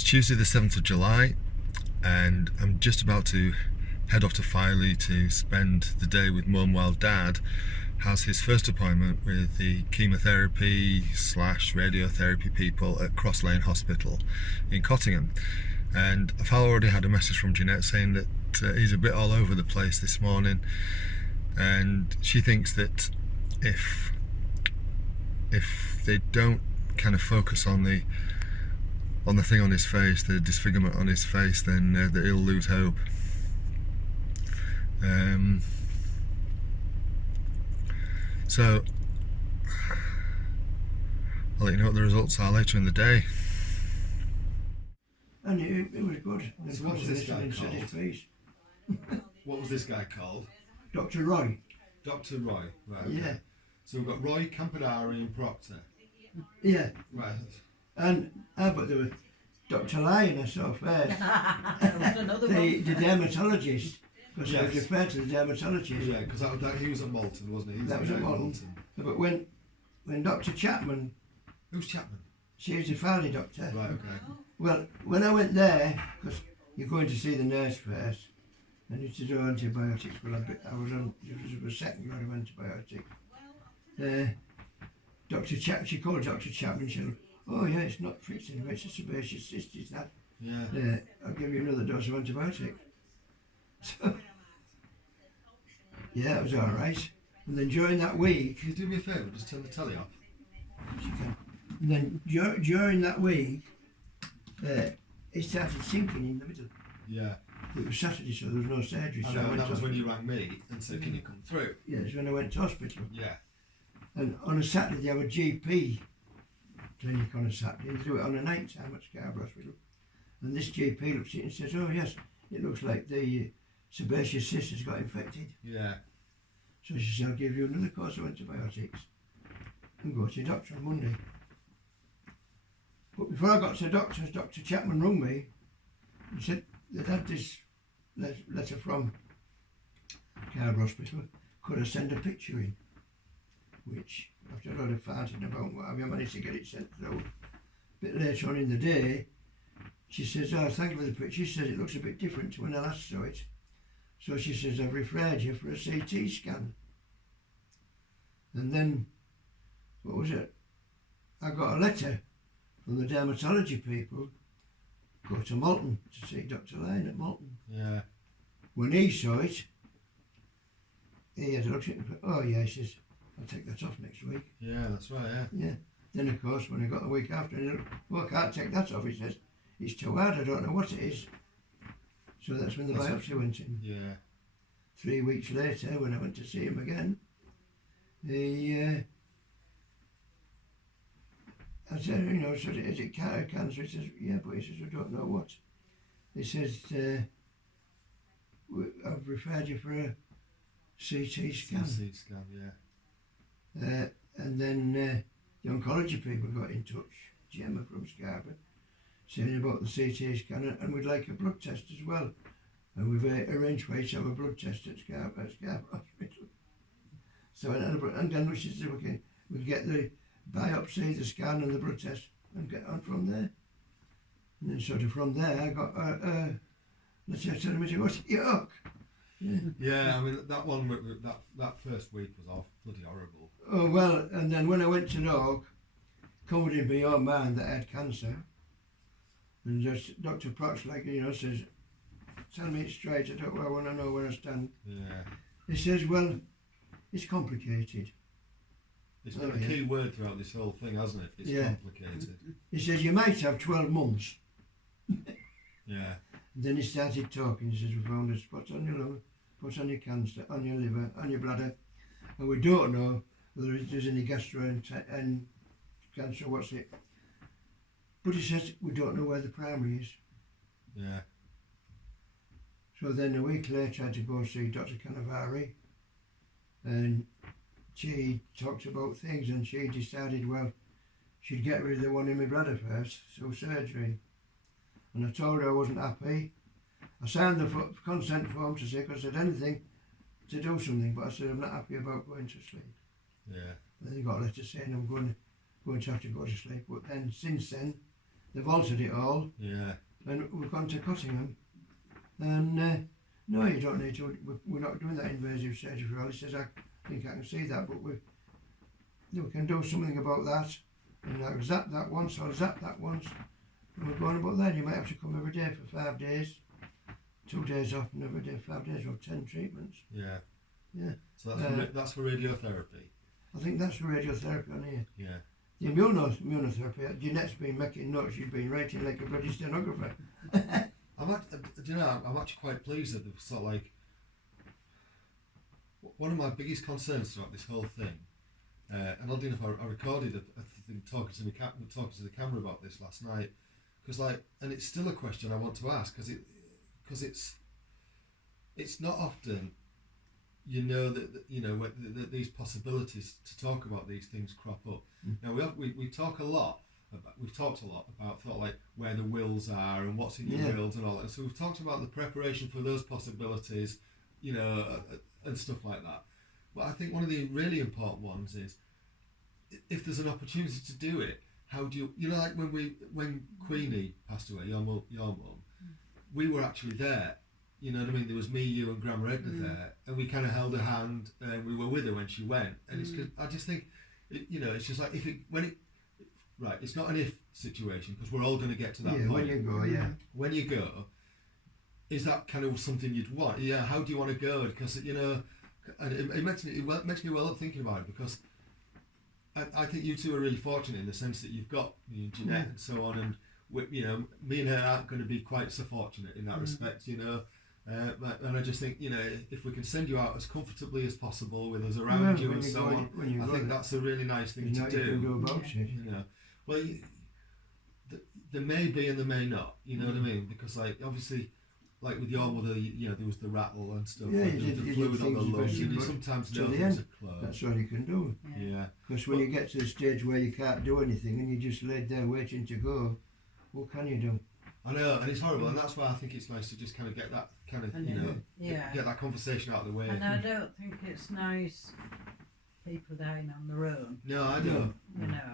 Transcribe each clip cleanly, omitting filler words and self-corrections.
It's Tuesday the 7th of July and I'm just about to head off to Filey to spend the day with Mum while Dad has his first appointment with the chemotherapy / radiotherapy people at Cross Lane Hospital in Cottingham. And I've already had a message from Jeanette saying that he's a bit all over the place this morning, and she thinks that if they don't kind of focus on the thing on his face, the disfigurement on his face, then that he'll lose hope. So I'll let you know what the results are later in the day. And it was good. So what was this guy called? What was this guy called? Dr. Roy. Dr. Roy, right, okay. Yeah. So we've got Roy, Campadari and Proctor. Yeah. Right. But there was Dr. Lyon I saw first. the dermatologist, because I was referred to the dermatologist. Yeah, because he was at Malton, wasn't he? That was at Malton. But when Dr. Chapman... Who's Chapman? She was the family doctor. Right, okay. Well, when I went there, because you're going to see the nurse first, and it's to do antibiotics. Well, I was on a second round of antibiotics. She called Dr. Chapman. She said, "Oh yeah, it's not fixing, it's a sebaceous cyst, is that? Yeah. I'll give you another dose of antibiotic." So, yeah, it was all right. And then during that week, can you do me a favour? Just turn the telly off. She can. And then during that week, it started sinking in the middle. Yeah. It was Saturday, so there was no surgery. I know, that was when you rang me and said, "Can you come through?" Yeah, it's when I went to hospital. Yeah. And on a Saturday, they have a GP clinic on a Saturday. They do it on a night time at Scarborough Hospital. And this GP looks at it and says, "Oh yes, it looks like the sebaceous cyst has got infected." Yeah. So she said, "I'll give you another course of antibiotics and go to the doctor on Monday." But before I got to the doctor's, Dr. Chapman rung me and said they'd had this letter from Scarborough Hospital. Could I send a picture in? Which, after a lot of farting about what have you, I managed to get it sent through. A bit later on in the day, she says, "Oh, thank you for the picture." She says, "It looks a bit different to when I last saw it." So she says, "I've referred you for a CT scan." And then, what was it? I got a letter from the dermatology people, go to Malton to see Dr. Lane at Malton. Yeah. When he saw it, he had a look at it and thought, "Oh yeah," he says, "I'll take that off next week." Yeah, that's right, yeah. Yeah. Then of course when I got the week after, he said, "Well, I can't take that off," he says. "It's too hard, I don't know what it is." So that's when the biopsy went in. Yeah. 3 weeks later, when I went to see him again, I said, so is it cancer? He says, "Yeah," but he says, "We don't know what." He says, "I've referred you for a CT scan." CT scan, yeah. And then the oncology people got in touch, Gemma from Scarborough, saying about the CT scan, and we'd like a blood test as well. And we've arranged for each to have a blood test at Scarborough Hospital. So, and then we said, "Okay, we'll get the biopsy, the scan and the blood test and get on from there." And then sort of from there I got let's say telling me to go to York. Yeah, I mean that one, that first week was bloody horrible. Oh well, and then when I went to York, covered in my own mind that I had cancer, and just Dr. Prox says, "Tell me it straight, I want to know where I stand." Yeah. He says, "Well, it's complicated." It's been a key word throughout this whole thing, hasn't it? It's complicated. He says, "You might have 12 months. Yeah. And then he started talking. He says, "We found a spot on your lung, spot on your cancer, on your liver, on your bladder, and we don't know whether there's any gastro and cancer, what's it. But he says, we don't know where the primary is." Yeah. So then a week later I had to go see Dr. Canavari, and she talked about things, and she decided, well, she'd get rid of the one in my bladder first, through surgery. And I told her I wasn't happy. I signed the consent form to say, because I said anything to do something, but I said I'm not happy about going to sleep. Yeah. And then I got a letter saying I'm going to have to go to sleep. But then, since then, they've altered it all, Yeah. and we've gone to Cottingham. And no, you don't need to. We're not doing that invasive surgery. He says, I think I can see that, but we can do something about that. And I zap that once, or zap that once. And we're going about that. You might have to come every day for 5 days. 2 days off and every day 5 days, or 10 treatments. Yeah. Yeah. So that's for radiotherapy. I think that's for radiotherapy on here. Yeah. The immunotherapy, Jeanette's been making notes, she's been writing like a bloody stenographer. I'm actually quite pleased that the sort of like one of my biggest concerns throughout this whole thing, and oddly enough, I recorded a thing talking to the camera about this last night, because and it's still a question I want to ask, because it's not often, that these possibilities to talk about these things crop up. Now we talk a lot. We've talked a lot about sort of like where the wills are and what's in your wills and all that. So we've talked about the preparation for those possibilities, and stuff like that. But I think one of the really important ones is if there's an opportunity to do it, how do you like when Queenie passed away, your mum, we were actually there. You know what I mean? There was me, you, and Grandma Edna there, and we kind of held her hand, and we were with her when she went. And it's 'cause I just think, it's just like right, it's not an if situation, because we're all going to get to that point. When you go, When you go, is that kind of something you'd want? Yeah, how do you want to go? Because, and it makes me well up thinking about it, because I think you two are really fortunate in the sense that you've got Jeanette and so on, and me and her aren't going to be quite so fortunate in that respect, and I just think, if we can send you out as comfortably as possible with us around you and so on, I think that's a really nice thing to do. You can do about it. Well, there may be and there may not, you know what I mean? Because obviously, like with your mother, there was the rattle and stuff, the fluid on the lungs, and you sometimes know things are closed. That's all you can do. Yeah. Because when you get to the stage where you can't do anything and you just laid there waiting to go, what can you do? I know, and it's horrible, and that's why I think it's nice to just kind of get that kind of, get that conversation out of the way. And I don't think it's nice people dying on their own. No, I don't.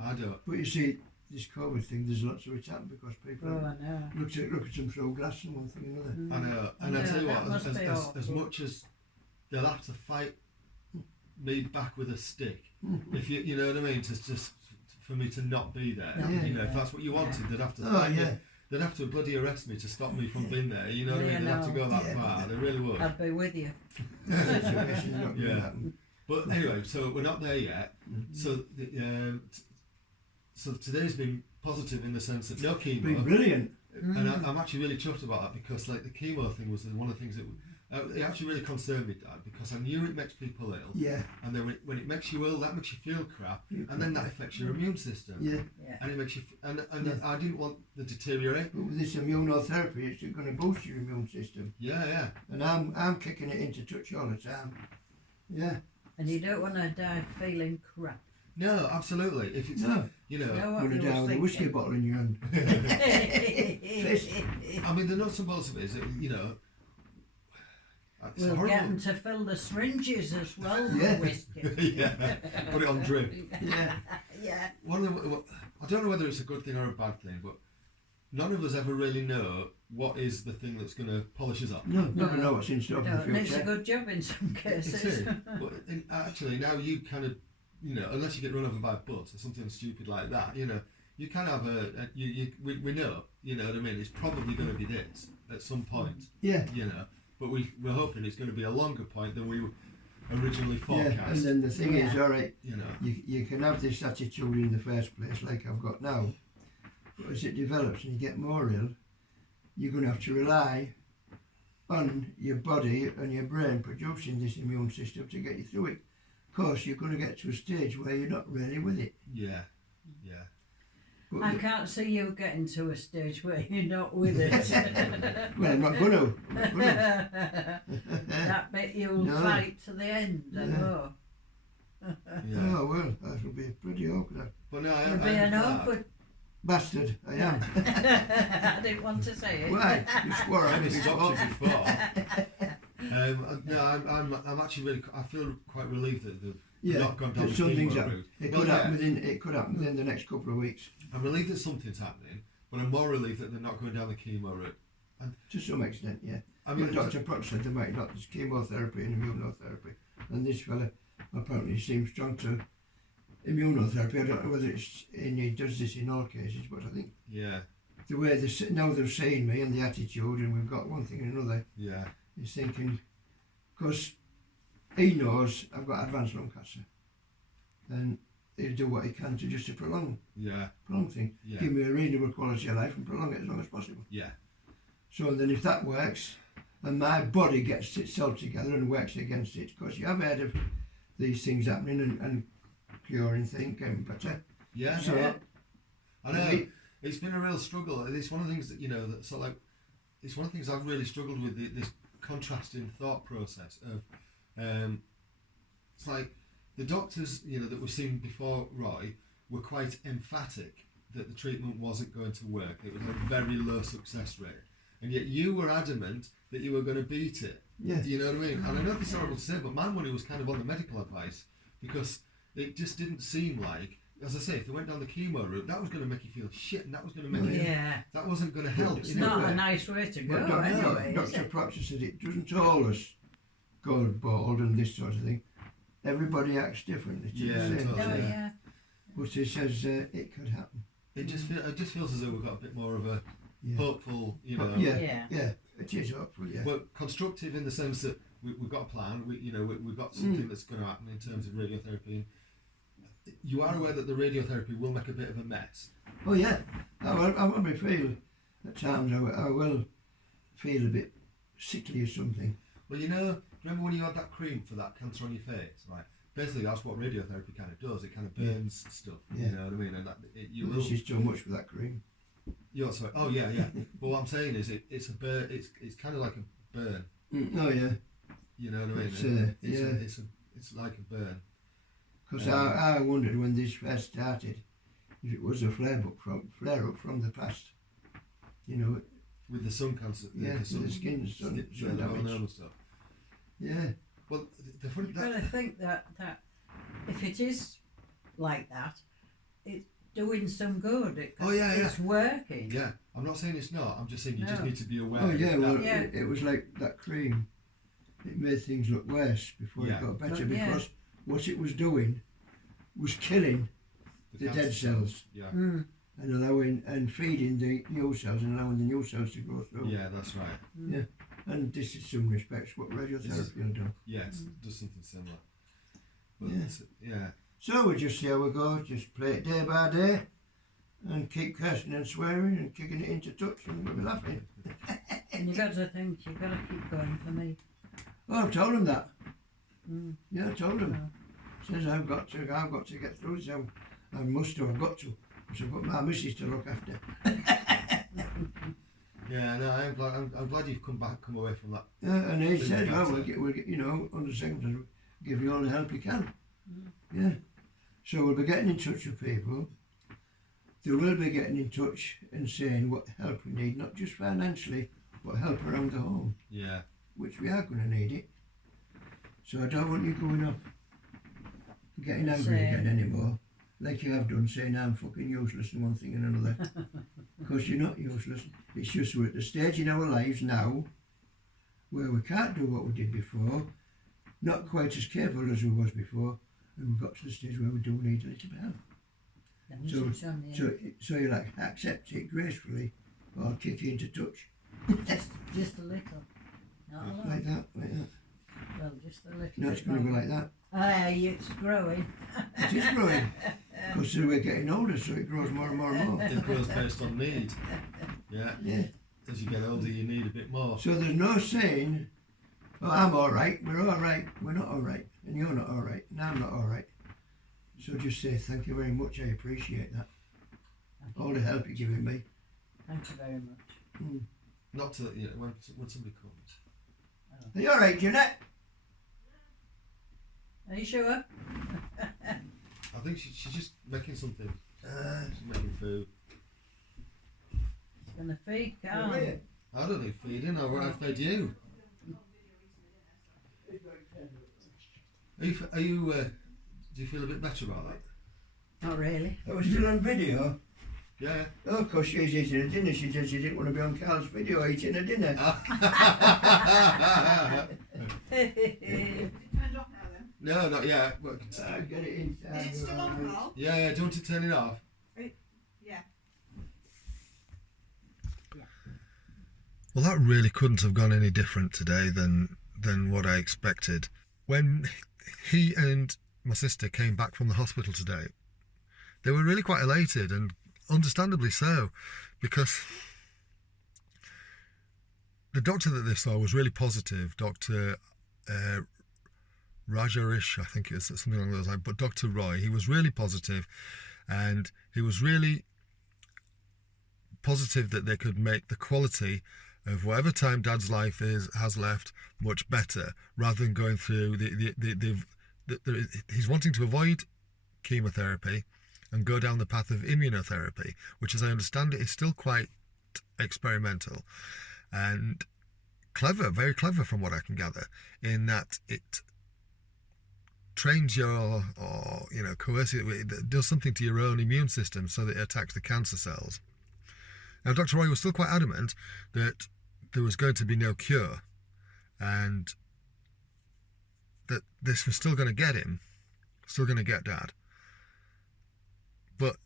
I don't. But you see, this COVID thing, there's lots of it happened because people look at them through glass and one thing and another. I know, and I tell you what, as much as they'll have to fight me back with a stick, if you know what I mean, to just for me to not be there, if that's what you wanted, they'd have to fight me. They'd have to bloody arrest me to stop me from being there, you know what I mean? They'd have to go that far, they really would. I'd be with you. Yeah. But anyway, so we're not there yet. So so today's been positive in the sense that no chemo. It's been brilliant. And I'm actually really chuffed about that, because the chemo thing was one of the things that it actually really concerned me, Dad, because I knew it makes people ill. Yeah. And then when it makes you ill, that makes you feel crap, and then that affects your immune system. Yeah. And it makes you, and I didn't want the deteriorate. But with this immunotherapy, it's going to boost your immune system. Yeah. And I'm kicking it into touch all the time. Yeah. And you don't want to die feeling crap. No, absolutely. If it's you're going to die with a whiskey bottle in your hand. I mean, the nuts and bolts of it is that, it's we'll horrible. get them to fill the syringes as well with whiskey. Yeah, put it on drip. Yeah. I don't know whether it's a good thing or a bad thing, but none of us ever really know what is the thing that's going to polish us up. No, never know what's in store for the And it's future. a good job in some cases. It is. But actually, now you kind of, unless you get run over by a bus or something stupid like that, you can have we know, you know what I mean, it's probably going to be this at some point. Yeah. But we're hoping it's going to be a longer point than we originally forecast. Yeah, and then the thing is, all right, you you can have this attitude in the first place, like I've got now, but as it develops and you get more ill, you're going to have to rely on your body and your brain producing this immune system to get you through it. Of course, you're going to get to a stage where you're not really with it. Yeah. But I can't see you getting to a stage where you're not with it. well, I'm not going to. That bit you'll fight to the end, I know. Oh, well, that will be pretty awkward. But no, You'll be an awkward bastard, I am. I didn't want to say it. Why? You swore I at me stopped you before. before. No, I'm actually really. I feel quite relieved that they've not gone down the something's chemo up. route. It could happen within the next couple of weeks. I'm relieved that something's happening, but I'm more relieved that they're not going down the chemo route. To some extent, yeah. I mean, But Dr. Proctor said they might not. There's chemotherapy and immunotherapy, and this fella apparently seems strong to immunotherapy. I don't know whether he does this in all cases, but I think yeah, the way now they're seeing me and the attitude, and we've got one thing and another. yeah, He's thinking, because he knows I've got advanced lung cancer, and he'll do what he can to just to prolong things, yeah, give me a reasonable quality of life and prolong it as long as possible. yeah, So then if that works, and my body gets itself together and works against it, because you have heard of these things happening and curing things getting better. yeah. So I know it's been a real struggle. It's one of the things that that's sort of like, it's one of the things I've really struggled with, this contrasting thought process of it's like the doctors that we've seen before Roy were quite emphatic that the treatment wasn't going to work. It was a very low success rate, and yet you were adamant that you were going to beat it. yeah, You know what I mean? And I know this is horrible to say, but my money was kind of on the medical advice, because it just didn't seem like, as I say, if they went down the chemo route, that was going to make you feel shit, and that was going to make that wasn't going to help. It's not a nice way to go, but anyway. Dr. Proctor said it doesn't always go bald and this sort of thing. Everybody acts differently. Yeah, totally. Yeah. But he says it could happen. It just feels as though we've got a bit more of a hopeful, Yeah, it is hopeful. Yeah, but constructive in the sense that we've got a plan. We've got something that's going to happen in terms of radiotherapy. You are aware that the radiotherapy will make a bit of a mess. Oh yeah, I will feel at times. I will feel a bit sickly or something. Well, remember when you had that cream for that cancer on your face, right? Basically, that's what radiotherapy kind of does. It kind of burns stuff. Yeah. You know what I mean? And This is too much for that cream. You're sorry. Oh yeah, yeah. But what I'm saying is, it's a burn. It's kind of like a burn. Oh yeah. You know what I mean? It's like a burn. Because I wondered when this first started if it was a flare up from the past. With the sun cancer. Yeah, the skin damage. Melanoma stuff. Yeah. Well, the funny But I think that if it is like that, it's doing some good. It's working. Yeah, I'm not saying it's not. I'm just saying you just need to be aware. Oh yeah, well, it was like that cream. It made things look worse before it got better, because what it was doing was killing the dead cells. Yeah. Mm. And allowing and feeding the new cells and allowing the new cells to grow through. Yeah, that's right. Yeah, and this is some respects what radiotherapy will do. Yeah, it does something similar. But Yeah. So we'll just see how we go. Just play it day by day, and keep cursing and swearing and kicking it into touch, and we'll be laughing. And you've got to think, you've got to keep going for me. Oh, I've told him that. Mm. Yeah, I told him. Says I've got to get through. So I must do. I've got to. So I've got my missus to look after. Yeah, no, I'm glad you've come away from that. Yeah, and he said, "Oh, we'll get, under circumstances, we'll give you all the help you can." Yeah. So we'll be getting in touch with people. They will be getting in touch and saying what help we need, not just financially, but help around the home. Yeah. Which we are going to need it. So I don't want you going up, getting angry again anymore, like you have done, saying I'm fucking useless and one thing and another. Because you're not useless. It's just we're at the stage in our lives now where we can't do what we did before, not quite as capable as we was before, and we've got to the stage where we do need a little bit of help. So you like accept it gracefully, or I'll kick you into touch. Just a little. Not a lot. Like that. Well, just a little. No, it's going to be like that. It's growing. It is growing. Because we're getting older, so it grows more and more and more. It grows based on need. Yeah. Yeah. As you get older, you need a bit more. So there's no saying, "Oh, I'm all right. We're all right. We're not all right, and you're not all right, and I'm not all right." So just say thank you very much. I appreciate that. All the help you're giving me. Thank you very much. Not to when somebody comes. Are you all right, Jeanette? Are you sure? I think she's just making something. She's making food. It's going to feed, can't it? I don't need feeding. I fed you. Are you? Do you feel a bit better about that? Not really. Are we still on video? Yeah. Oh, of course, she's eating a dinner. She said she didn't want to be on Carl's video eating a dinner. Is it turned off now then? No, not yet. But Get it inside. Is it still on, Carl? yeah. Do you want to turn it off? Yeah. Well, that really couldn't have gone any different today than what I expected. When he and my sister came back from the hospital today, they were really quite elated, and understandably so, because the doctor that they saw was really positive. Dr. Rajarish, I think it was something along those lines, but Dr. Roy, he was really positive, and he was really positive that they could make the quality of whatever time Dad's life has left much better, rather than going through he's wanting to avoid chemotherapy and go down the path of immunotherapy, which, as I understand it, is still quite experimental and clever, very clever from what I can gather, in that it trains your, or coerces, it does something to your own immune system so that it attacks the cancer cells. Now, Dr. Roy was still quite adamant that there was going to be no cure, and that this was still going to get him, still going to get Dad, but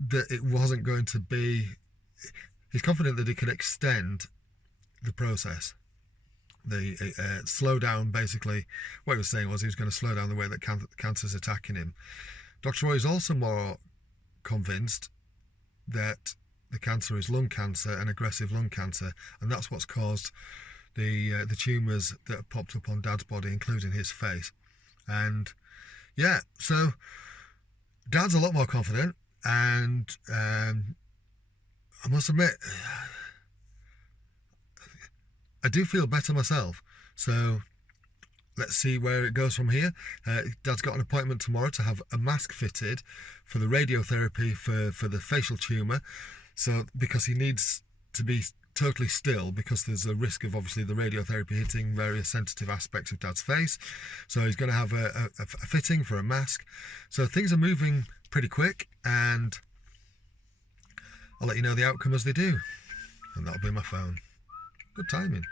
that it wasn't going to be, he's confident that it could extend the process, slow down, basically. What he was saying was he was going to slow down the way that cancer's attacking him. Dr. Roy is also more convinced that the cancer is lung cancer, and aggressive lung cancer, and that's what's caused the tumours that have popped up on Dad's body, including his face. And yeah, so Dad's a lot more confident, and I must admit, I do feel better myself. So let's see where it goes from here. Dad's got an appointment tomorrow to have a mask fitted for the radiotherapy for the facial tumour. So, because he needs to be totally still, because there's a risk of obviously the radiotherapy hitting various sensitive aspects of Dad's face. So he's going to have a fitting for a mask. So things are moving pretty quick, and I'll let you know the outcome as they do. And that'll be my phone. Good timing.